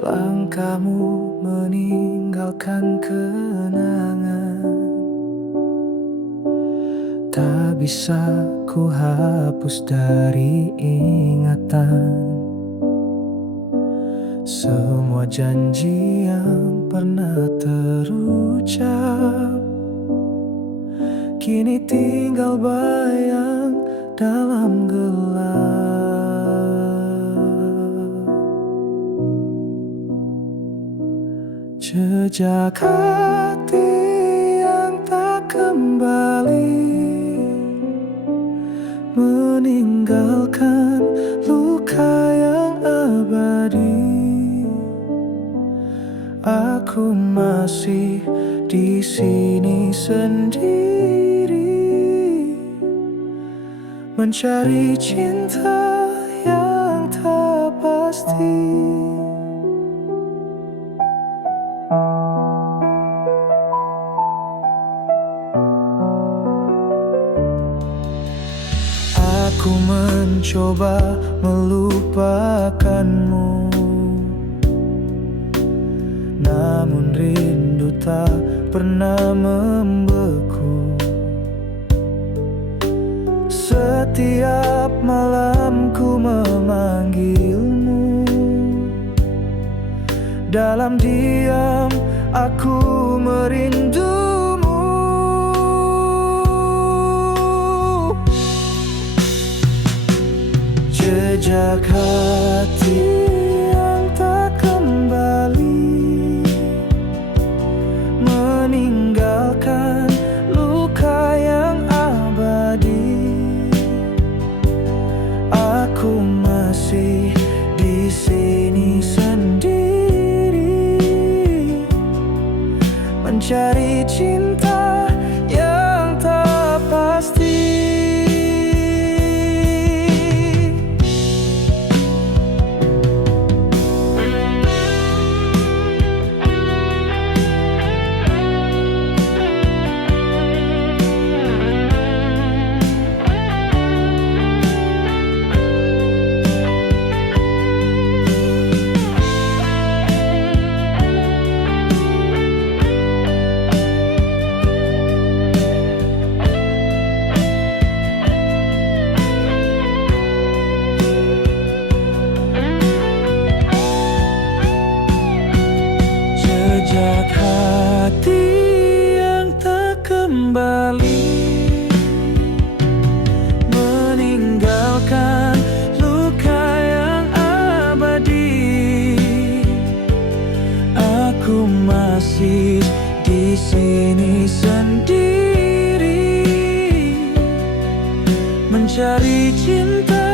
Langkahmu meninggalkan kenangan, tak bisa ku hapus dari ingatan. Semua janji yang pernah terucap kini tinggal bayang dalam gelap. Jejak hati yang tak kembali, meninggalkan luka yang abadi. Aku masih di sini sendiri, mencari cinta yang tak pasti. Aku mencoba melupakanmu, namun rindu tak pernah membeku. Setiap malam ku memanggilmu, dalam diam aku merindumu. Jejak hati yang tak kembali, meninggalkan luka yang abadi. Aku masih di sini sendiri, mencari cinta yang tak pasti. Jejak hati yang tak kembali, meninggalkan luka yang abadi. Aku masih di sini sendiri, mencari cinta